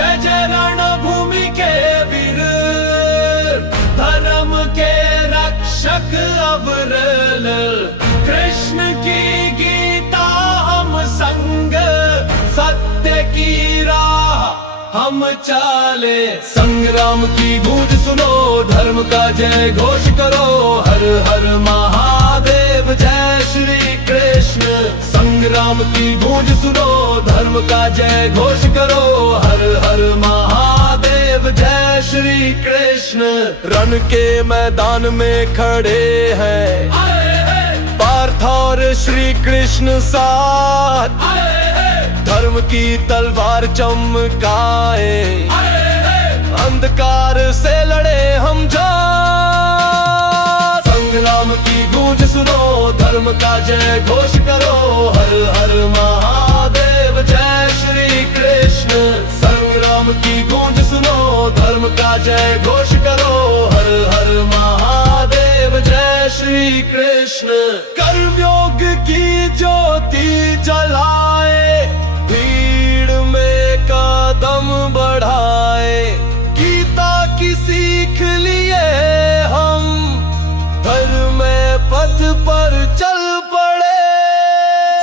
जय जय रणभूमि के वीर, धर्म के रक्षक अवरल। कृष्ण की गीता हम संग, सत्य की राह हम चाले। संग्राम की गूंज सुनो, धर्म का जय घोष करो। हर हर महादेव, जय श्री कृष्ण। संग्राम की गूंज सुनो, धर्म का जय घोष करो। हर हर महादेव, जय श्री कृष्ण। रण के मैदान में खड़े हैं पार्थ और श्री कृष्ण साथ। धर्म की तलवार चमकाए, अंधकार से लड़े हम जा। संग्राम की गूंज सुनो, धर्म का जय घोष करो। हर हर महादेव, जय श्री कृष्ण। संग्राम की गूंज सुनो, धर्म का जय घोष करो। हर हर महादेव, जय श्री कृष्ण। कर्मयोग की ज्योति जलाए, भीड़ में कदम बढ़ाए। गीता की सीख लिए हम, धर्म पथ पर चल पड़े।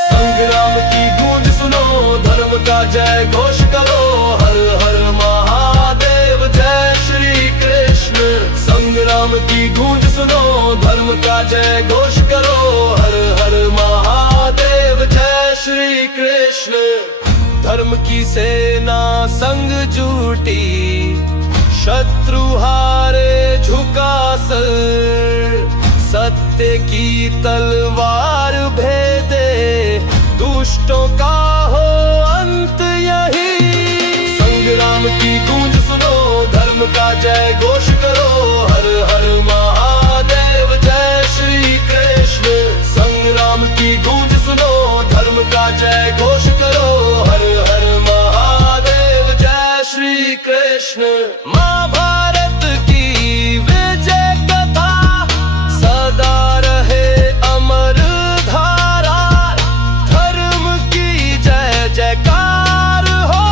संग्राम की गूंज सुनो, धर्म का जय घोष करो। हर हर महादेव, जय श्री कृष्ण। संग्राम की गूंज सुनो, धर्म का जय घोष करो। हर हर महादेव, जय श्री कृष्ण। धर्म की सेना संग जुटी, शत्रु हारे झुका सर। सत्य की तलवार भेदे, दुष्टों का हो अंत यही। संग्राम की गूंज सुनो, धर्म का जय घोष करो। हर हर महादेव, जय श्री कृष्ण। संग्राम की गूंज सुनो, धर्म का जय घोष करो। हर हर महादेव, जय श्री कृष्ण। महाभारत की विजय कथा सदा रहे अमर धारा। धर्म की जय जयकार हो,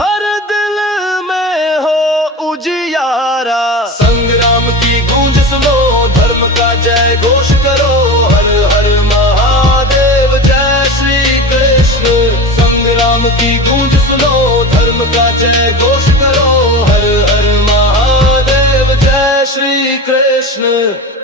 हर दिल में हो उजियारा। संग्राम की गूंज सुनो, धर्म का जय घोष करो। हर हर महादेव, जय श्री कृष्ण। संग्राम की गूंज सुनो, धर्म का जय घोष करो। हर हर महादेव, जय श्री कृष्ण।